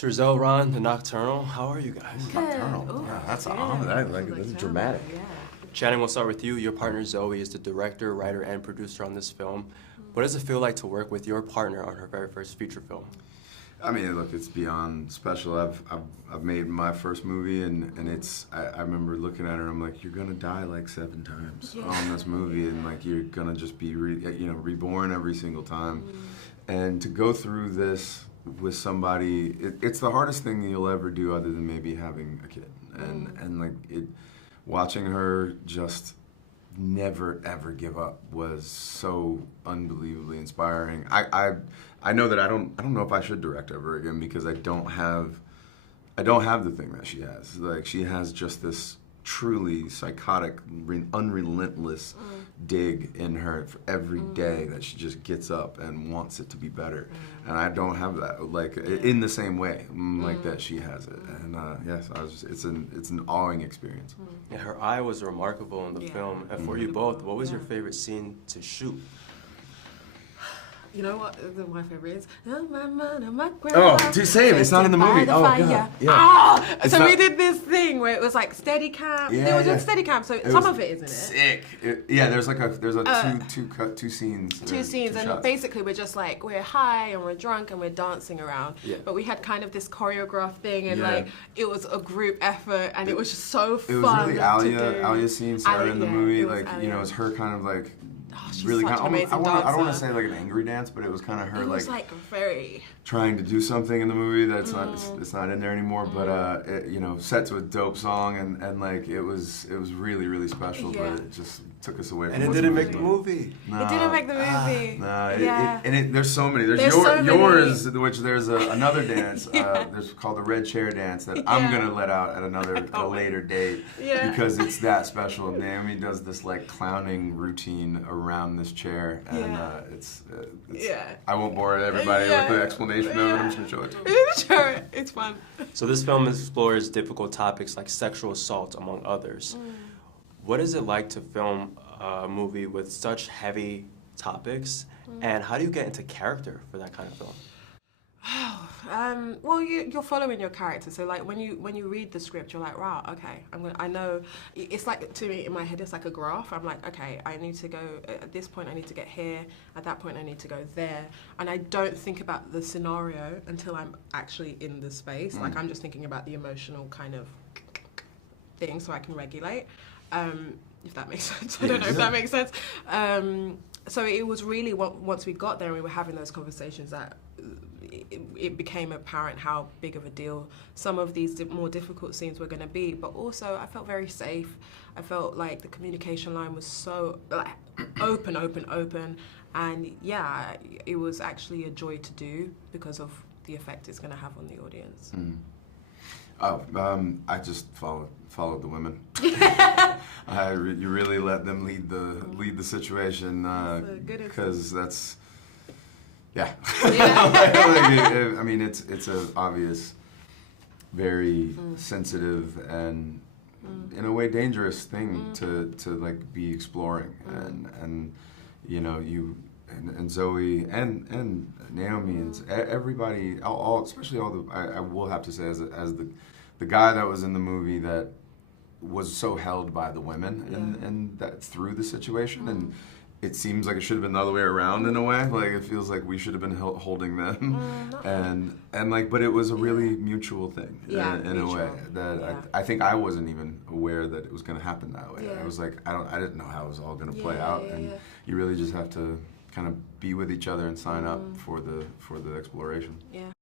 Terzel, Ron, the Nocturnal, how are you guys? Good. Nocturnal. Ooh, Yeah, that's yeah. on. I like it. This is dramatic. Yeah. Channing, we'll start with you. Your partner Zoe is the director, writer, and producer on this film. What does it feel like to work with your partner on her very first feature film? I mean, look, it's beyond special. I've made my first movie, and it's. I remember looking at her. I'm like, you're gonna die like 7 times on this movie, and like you're gonna just be reborn every single time. And to go through this with somebody, it's the hardest thing you'll ever do, other than maybe having a kid. And like it, watching her just never ever give up was so unbelievably inspiring. I know that I don't know if I should direct ever again, because I don't have the thing that she has. Like, she has just this truly psychotic, unrelentless dig in her for every day, that she just gets up and wants it to be better. And I don't have that, like, in the same way, like that she has it. And yes, it's an awing experience. Yeah, her eye was remarkable in the film. And for you both, what was your favorite scene to shoot? You know what my favorite is? Oh, same. It's not in the movie. Oh, God. Yeah. Oh, so not, we did this thing where it was like steady cam. Yeah, it was steady cam, so some of it isn't it? Sick. There's two scenes. Two scenes, and shots. Basically we're high and we're drunk and we're dancing around. Yeah. But we had kind of this choreographed thing, and Yeah. like it was a group effort, and it was just so fun. It was really to do. Alia's scene started in the movie. Like, Alia. it's her kind of like. She's Really such kind an of, amazing I don't want to dancer. say like an angry dance, but it was kind of her It was like very trying to do something in the movie that's not it's not in there anymore. But set to a dope song, and like it was really really special. Yeah. But it just took us away. And from it what didn't the make the movie. No, It didn't make the movie. No, Yeah. there's so many. There's so many. Yours, which there's another dance. There's called the red chair dance that I'm gonna let out at a later date, because it's that special. Naomi does this like clowning routine around this chair, and it's I won't bore everybody with the explanation of it. I'm just gonna show it to you. Sure, it's fun. So this film explores difficult topics like sexual assault, among others. What is it like to film a movie with such heavy topics, and how do you get into character for that kind of film? Well, you're following your character. So like when you read the script, you're like, wow, okay, I know. It's like, to me in my head, it's like a graph. I'm like, okay, I need to go at this point. I need to get here. At that point, I need to go there. And I don't think about the scenario until I'm actually in the space. Like, I'm just thinking about the emotional kind of thing, so I can regulate. If that makes sense. I don't know if that makes sense. So it was really once we got there and we were having those conversations that it became apparent how big of a deal some of these more difficult scenes were going to be. But also, I felt very safe. I felt like the communication line was so like open, and yeah, it was actually a joy to do because of the effect it's going to have on the audience. I just followed the women. You really let them lead the situation, because that's. Yeah. I mean, it's a obvious, very sensitive and in a way dangerous thing to like be exploring, and you and Zoe and Naomi and everybody, especially all the I will have to say as the guy that was in the movie that was so held by the women and that through the situation, and it seems like it should have been the other way around in a way. Like, it feels like we should have been holding them, and like, but it was a really mutual thing in a way that I think I wasn't even aware that it was going to happen that way. I was like, I didn't know how it was all going to play out, and you really just have to kind of be with each other and sign up for the exploration. Yeah.